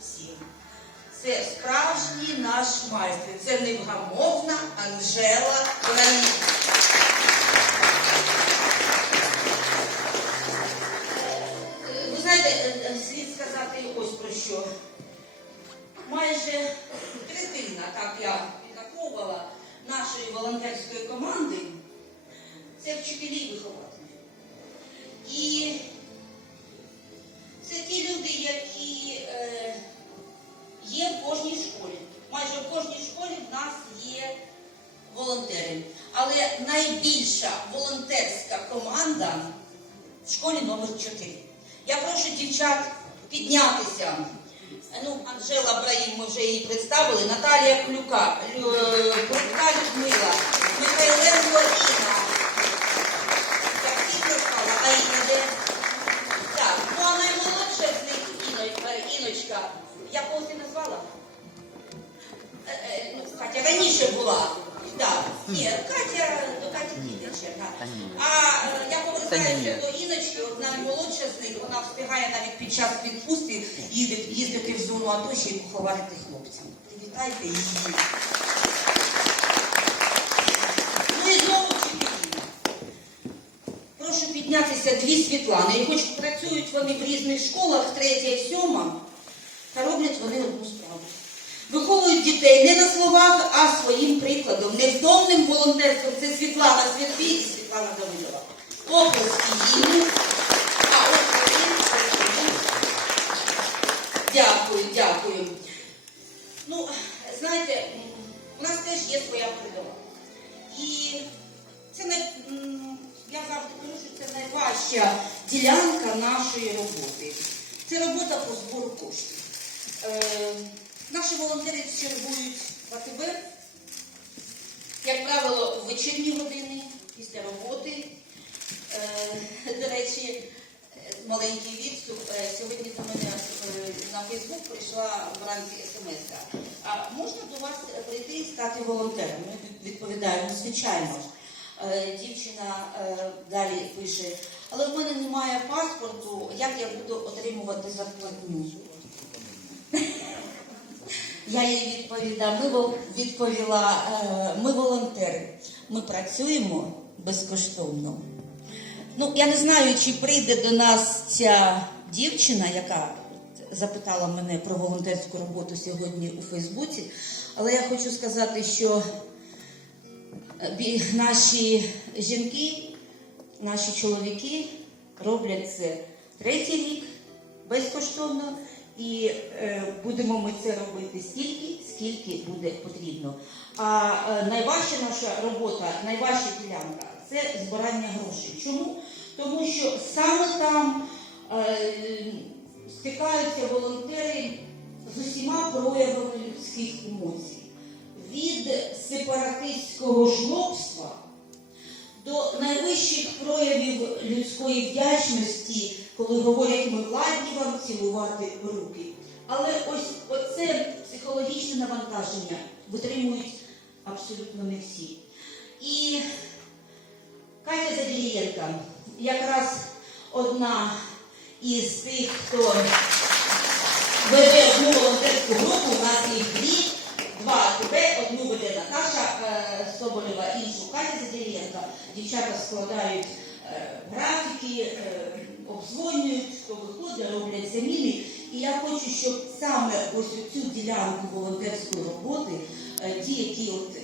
Всім. Це справжній наш майстер. Це невгамовна Анжела. Е, Ви знаєте, слід сказати ось про що. Майже третина, так я підраховувала, нашої волонтерської команди це вчителі і вихователі. Є волонтери. Але найбільша волонтерська команда в школі номер 4. Я прошу дівчат піднятися. Ну, Анжела Браїм, ми вже її представили, Наталія Клюка, Лю- Крупка Людмила, Михайленко Інна. Раніше була. Так, ні, Катя, до Каті діти ще. так. А е, я повертаюся до Іночки, от наймолодша з них, вона встигає навіть під час відпустки їздити, в зону АТО ще й поховати хлопцям. Привітайте її. Ну і знову вчителі. Прошу піднятися дві Світлани. І хоч працюють вони в різних школах, третя і сьома, та роблять вони одну справу. Дітей не на словах, а своїм прикладом, невтомним волонтерством. Це Світлана Святий і Світлана Давидова. Оплески їм. Дякую, дякую. Ну, знаєте, у нас теж є своя передова. І це м, я завжди кажу, що це найважча ділянка нашої роботи. Це робота по збору коштів. Е, наші волонтери АТБ, як правило, в вечірні години після роботи. Е, до речі, маленький відступ. Е, Сьогодні до мене е, на Фейсбук прийшла вранці смс. А можна до вас прийти і стати волонтером? Ми відповідаємо, звичайно ж. Дівчина далі пише, але в мене немає паспорту, як я буду отримувати зарплатню? Я їй відповідала, ми відповіла, е, ми волонтери, ми працюємо безкоштовно. Ну, я не знаю, чи прийде до нас ця дівчина, яка запитала мене про волонтерську роботу сьогодні у Фейсбуці, але я хочу сказати, що е, наші жінки, наші чоловіки роблять це третій рік безкоштовно, і е, будемо ми це робити стільки, скільки буде потрібно. А е, найважча наша робота, найважча ділянка це збирання грошей. Чому? Тому що саме там е, стикаються волонтери з усіма проявами людських емоцій. Від сепаратистського жлобства до найвищих проявів людської вдячності, коли говорять, ми владні вам цілувати руки. Але ось оце психологічне навантаження витримують абсолютно не всі. І Катя Заділієнка якраз одна із тих, хто веде одну волонтерську групу, у нас їх дві, два тебе, одну веде Наташа е, Соболєва, іншу Катя Заділієнка. Дівчата складають е, графіки, обзвонюють, хто виходить, роблять заміни. І я хочу, щоб саме ось цю ділянку волонтерської роботи, е, ті, які от